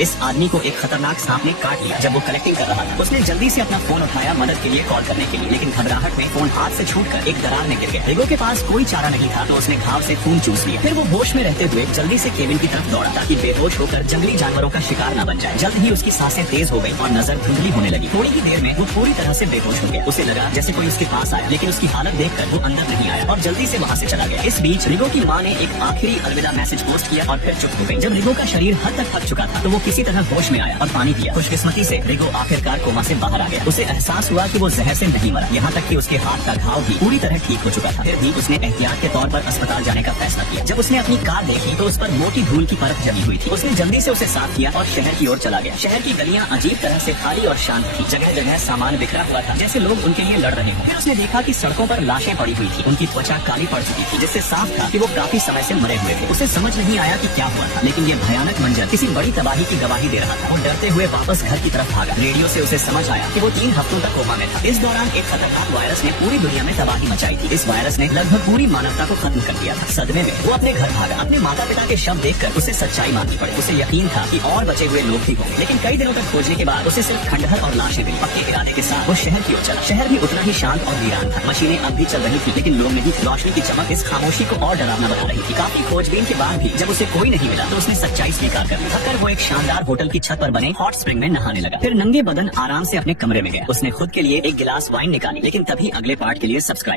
इस आदमी को एक खतरनाक सांप ने काट लिया जब वो कलेक्टिंग कर रहा था। उसने जल्दी से अपना फोन उठाया मदद के लिए कॉल करने के लिए, लेकिन घबराहट में फोन हाथ से छूटकर एक दरार में गिर गया। रिगो के पास कोई चारा नहीं था तो उसने घाव से खून चूस लिया। फिर वो होश में रहते हुए जल्दी से केबिन की तरफ दौड़ा ताकि बेहोश होकर जंगली जानवरों का शिकार न बन जाए। जल्द ही उसकी सांसें तेज हो गई और नजर धुंधली होने लगी। थोड़ी ही देर में वो पूरी तरह से बेहोश हो गया। उसे लगा जैसे कोई उसके पास आया, लेकिन उसकी हालत देखकर वो अंदर नहीं आया और जल्दी से वहाँ से चला गया। इस बीच रिगो की माँ ने एक आखिरी अलविदा मैसेज पोस्ट किया और फिर चुप हो गई। जब रिगो का शरीर हद तक थक चुका था तो वो किसी तरह होश में आया और पानी पिया। खुशकिस्मती से रिगो आखिरकार कोमा से बाहर आ गया। उसे एहसास हुआ कि वो जहर से नहीं मरा, यहाँ तक कि उसके हाथ का घाव भी पूरी तरह ठीक हो चुका था। फिर भी उसने एहतियात के तौर पर अस्पताल जाने का फैसला किया। जब उसने अपनी कार देखी तो उस पर मोटी धूल की परत जमी हुई थी। उसने जल्दी से उसे साफ किया और शहर की ओर चला गया। शहर की गलियां अजीब तरह से खाली और शांत थी। जगह जगह सामान बिखरा हुआ था जैसे लोग उनके लिए लड़ रहे हों। फिर उसने देखा कि सड़कों पर लाशें पड़ी हुई थी। उनकी त्वचा काली पड़ चुकी थी जिससे साफ था कि वो काफी समय से मरे हुए थे। उसे समझ नहीं आया कि क्या हुआ था, लेकिन ये भयानक मंजर किसी बड़ी तबाही की गवाही दे रहा था। वो डरते हुए वापस घर की तरफ भागा। रेडियो से उसे समझ आया कि वो 3 हफ्तों तक कोमा में था। इस दौरान एक खतरनाक वायरस ने पूरी दुनिया में तबाही मचाई थी। इस वायरस ने लगभग पूरी मानवता को खत्म कर दिया था। सदमे में वो अपने घर भागा। अपने माता पिता के शव देखकर उसे सच्चाई माननी पड़ी। उसे यकीन था कि और बचे हुए लोग भी होंगे, लेकिन कई दिनों तक खोजने के बाद उसे सिर्फ खंडहर और लाशें मिली। पक्के इरादे के साथ वो शहर की ओर चला। शहर भी उतना ही शांत और वीरान था। मशीनें अब भी चल रही थी, लेकिन लोग नहीं। रोशनी की चमक इस खामोशी को और डरावना बना रही थी। काफी खोजबीन के बाद भी जब उसे कोई नहीं मिला तो उसने सच्चाई स्वीकार कर ली। थककर वो एक शानदार होटल की छत पर बने हॉट स्प्रिंग में नहाने लगा। फिर नंगे बदन आराम से अपने कमरे में गया। उसने खुद के लिए एक गिलास वाइन निकाली। लेकिन तभी अगले पार्ट के लिए सब्सक्राइब